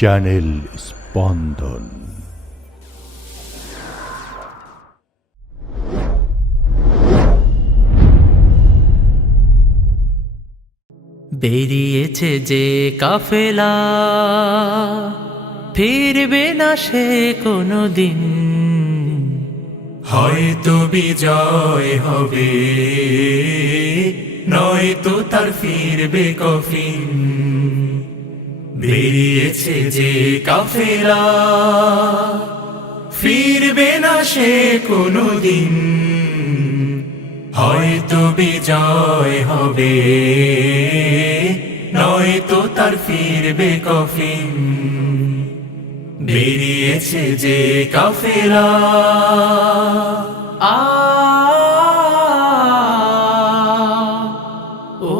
Channel স্পন্দন। বেরিয়েছে যে কাফেলা, ফিরবে না সে কোনো দিন। হয়তো বিজয় হবে, নয়তো তার ফিরবে কফিন। বেরিয়েছে যে কাফেলা, ফিরবে না সে কোনো দিন। হয়তো বিজয় হবে, নয়তো তার ফিরবে কফিন। বেরিয়েছে যে কাফেলা, আ ও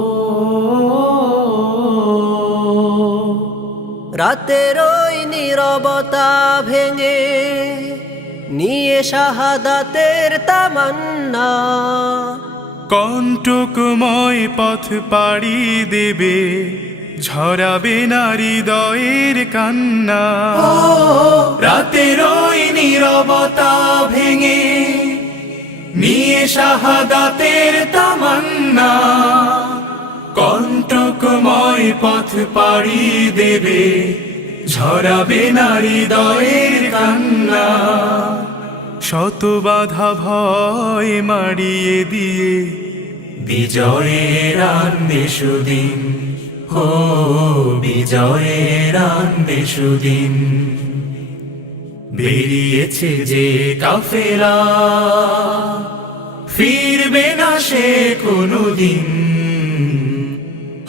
রাতের ওই নীরবতা ভেঙে নিয়ে শাহাদাতের তামান্না, কণ্টকময় পথ পাড়ি দেবে, ঝরাবে না হৃদয়ের কান্না। রাতের ওই নীরবতা ভেঙে নিয়ে শাহাদাতের তামান্না, কণ্টকময় পথ পাড়ি দেবে, ঝরাবে না হৃদয়ের কান্না। শত বাধা ভয় মারিয়ে দিয়ে বিজয়ের আনবে সুদিন। ও বিজয়ের আনবে সুদিন। বেরিয়েছে যে কাফেলা, ফিরবে না সে কোনো দিন।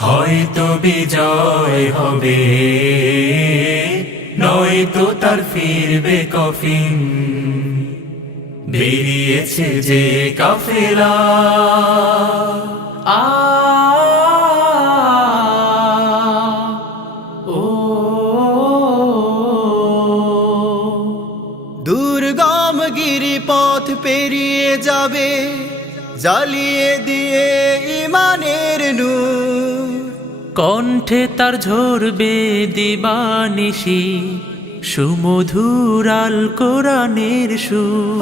হয়তো বিজয় হবে, নয়তো তার ফিরবে কফিন। বেরিয়েছে যে কাফেলা, আ ও দুর্গম গিরিপথ পেরিয়ে যাবে, জ্বালিয়ে দিয়ে ইমানের নূর। কণ্ঠে তার ঝরবে দিবানিশি, সুমধুর আল কোরআনের সুর।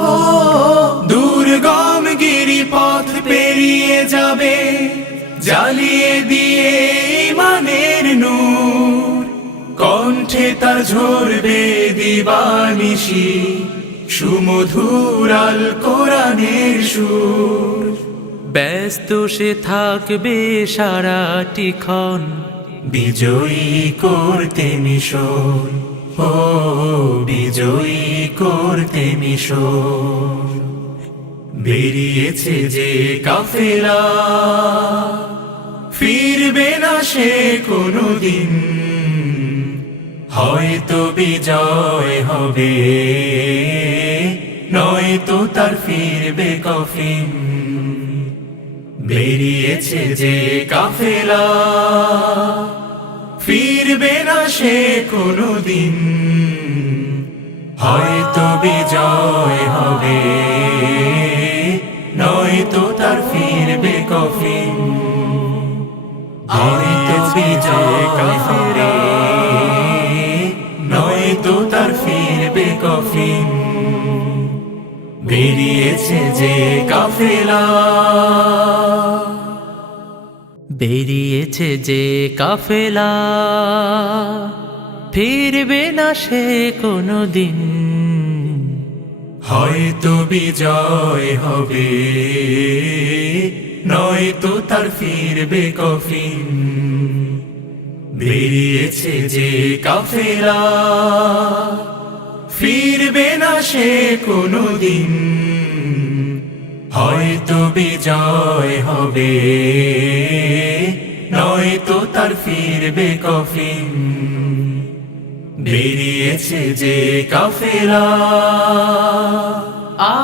দুর্গম গিরিপথ পেরিয়ে যাবে, জ্বালিয়ে দিয়ে ইমানের নূর। কণ্ঠে তার ঝরবে দিবানিশি, সুমধুর আল কোরআনের সুর। ব্যস্ত সে থাকবে সারাটি ক্ষণ, বিজয়ী করতে মিশন। ও বিজয়ী করতে মিশন। বেরিয়েছে যে কাফেলা, ফিরবে না সে কোনো দিন। হয়তো বিজয় হবে, নয়তো তার ফিরবে কফিন। বেরিয়েছে যে কাফেলা, ফিরবে না সে কোনো দিন। হয়তো বিজয় হবে, নয়তো তার ফিরবে কফিন। হয়তো বিজয় কাফেলা, নয়তো তার ফিরবে কফিন। বেরিয়েছে যে কাফেলা, বেরিয়েছে যে কাফেলা, ফিরবে না সে কোনো দিন। হয়তো বিজয় হবে, নয়তো তার ফিরবে কফিন। বেরিয়েছে যে কাফেলা, ফিরবে না সে কোনো দিন। হয়তো বিজয় হবে, নয়তো তার ফিরবে কফিন। বেরিয়েছে যে কাফেলা, আ